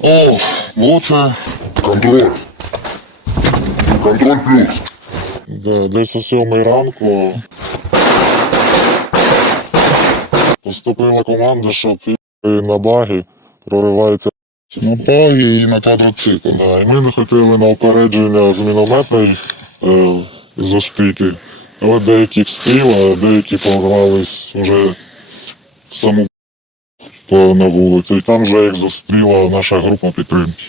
О, оце Контроль. Контроль плюс. да, десь о сьомій ранку. Поступила команда, що пі- на багі проривається. На багі і на квадроцикл. Да, і ми не хотіли на опередження з мінометної е, з. Але деякі встигли, а деякі погрались вже в саму на вулиці. І там вже їх зустріла наша група підтримки.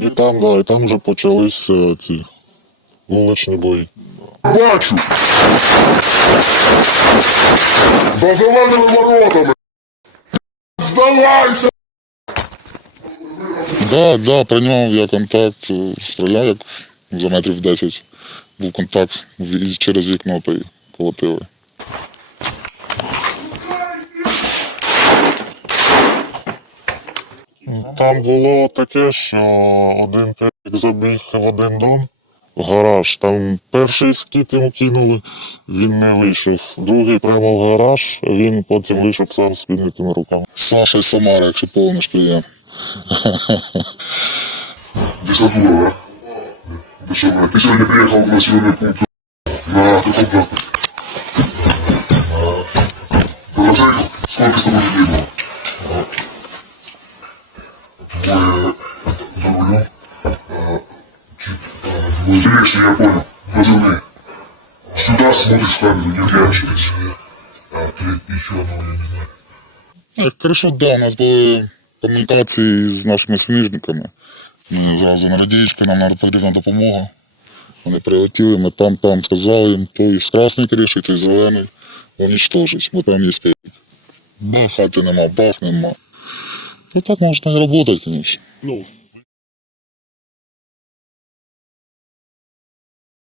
І там, да, і там вже почалися ці вуличні бої. Бачу. За зеленими воротами. Здавайся! Да, да, прийняв я контакт, е, стріляв як за метрів 10. Був контакт через вікно та й колотили. Там було таке, що один п'ятик забіг в один дом в гараж. Там перший скіт йому кинули, він не вийшов. Другий прямо в гараж, він потім вийшов сам з піднятими руками. Саша із Самара, якщо повниш приєм. Десантура, да? Ты что, блядь, ты сегодня приехал в населенный пункт на каком транспорте? Мотоцикл? Сколько с тобой людей было? Двое за рулем. а, чуть, а, двое. Конечно, я понял. Позывные. Сюда смотришь в камеру, не прячешься. А ты еще одного я не знаю. Так, хорошо, да, у нас були комунікації з нашими суміжниками. Ми зразу на радієчку, нам надо потрібна допомога. Вони прилетіли, ми там, там сказали їм, той з красної криші, той з зелений. Уничтожить, бо там є п'ятик. Бах, хати нема, бах нема. Ну так можна и работать, звісно. Ну,